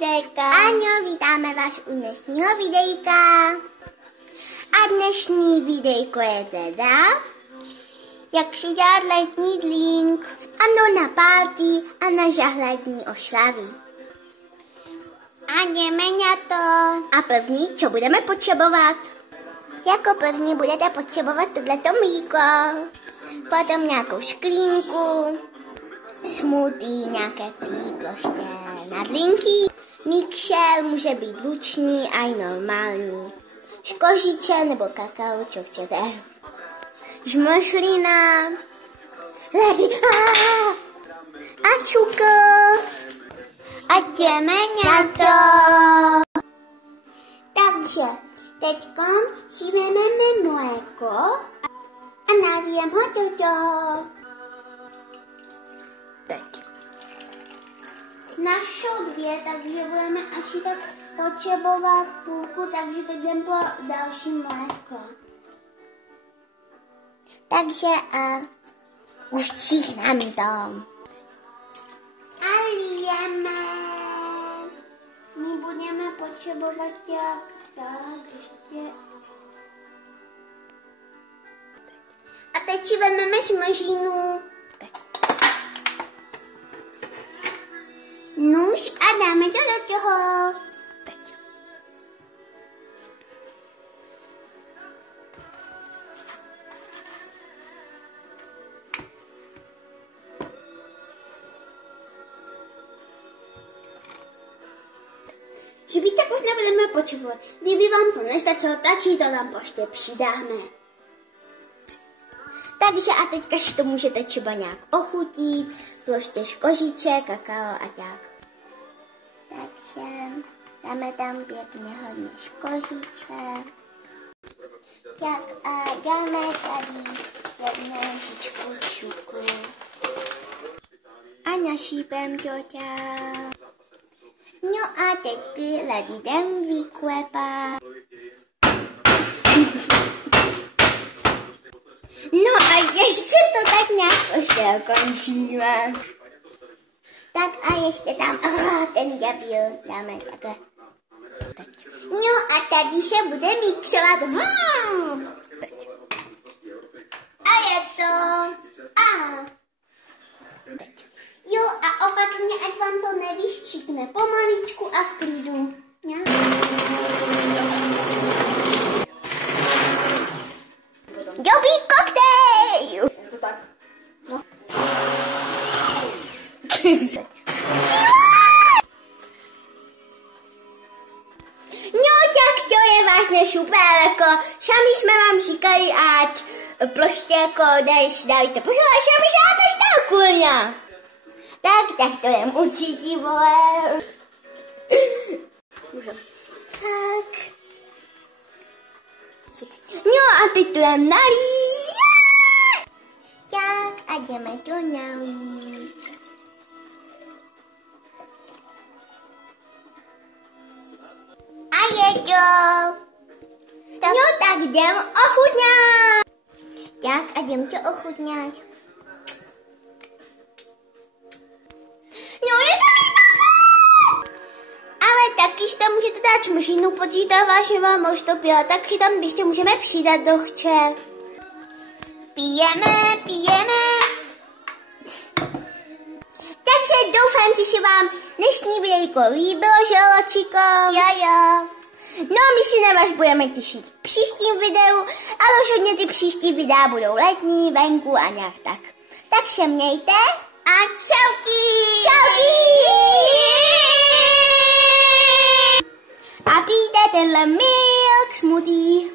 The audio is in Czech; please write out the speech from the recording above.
videjka. Ano, vítáme vás u dnešního videjka. A dnešní videjko je teda, jak si udělat letní drink. Ano, na party a na žahlední oslavy. A jdeme na to. A první, co budeme potřebovat? Jako první budete potřebovat tohleto mlíko, potom nějakou šklínku, smoothie, nějaké ty prostě nadlinky, mixer může být luční a i normální, z kožiče nebo kakao, co chcete, žmošlina, ledy a cukr a jdeme na to. Takže teďka si vezmeme mléko a nalijem ho do. Teď. Našou 2, takže budeme asi tak potřebovat půlku, takže teď jdem po další mléko. Takže už stříhnám to. A lijeme. My budeme potřebovat jak tak ještě. A teď si vezmeme smažínu. Nůž a dáme to do toho. Teď. Žbít tak už nebudeme potřebovat. Kdyby vám to nestačilo, tak si to tam prostě přidáme. Takže a teďka si to můžete třeba nějak ochutit, prostě škožiče, kakao a tak. Takže dáme tam pěkně hodně škožiče. Tak a dáme tady jednu lžičku cukru. A našípem to tak. No a teď ty ledy jdem vyklepat. No a ještě to tak nějak ještě dokončíme. Tak a ještě tam, ten debil, dáme takhle. No a tady se bude mixovat. Teď. A je to. A. Teď. Jo a opatrně, ať vám to nevyščípne. Pomaličku a v klidu. Dobrý koktejl! Je to tak. No. No tak to je vážně super, jako sami jsme vám říkali, ať prostě jako dejte pozor, a sami se to stalo kurňa. Tak to je mucítí, vole. Tak. Super. No a teď to jdem nalít. Tak a jdeme to nalít. A je to. No tak jdem ochutnat. Tak a jdem to ochutnat. No je to výborné! Ale taky si tam můžete dát smažínu, počítá vážně vám už to pila, tak si tam ještě můžeme přidat do chče. Pijeme. Takže doufám, že se vám dnešní videjko líbilo, že Ločiko? Jo. No my si na vás budeme těšit v příštím videu, ale už hodně ty příští videa budou letní, venku a nějak tak. Tak se mějte a čauky! A pijte tenhle milk smoothie.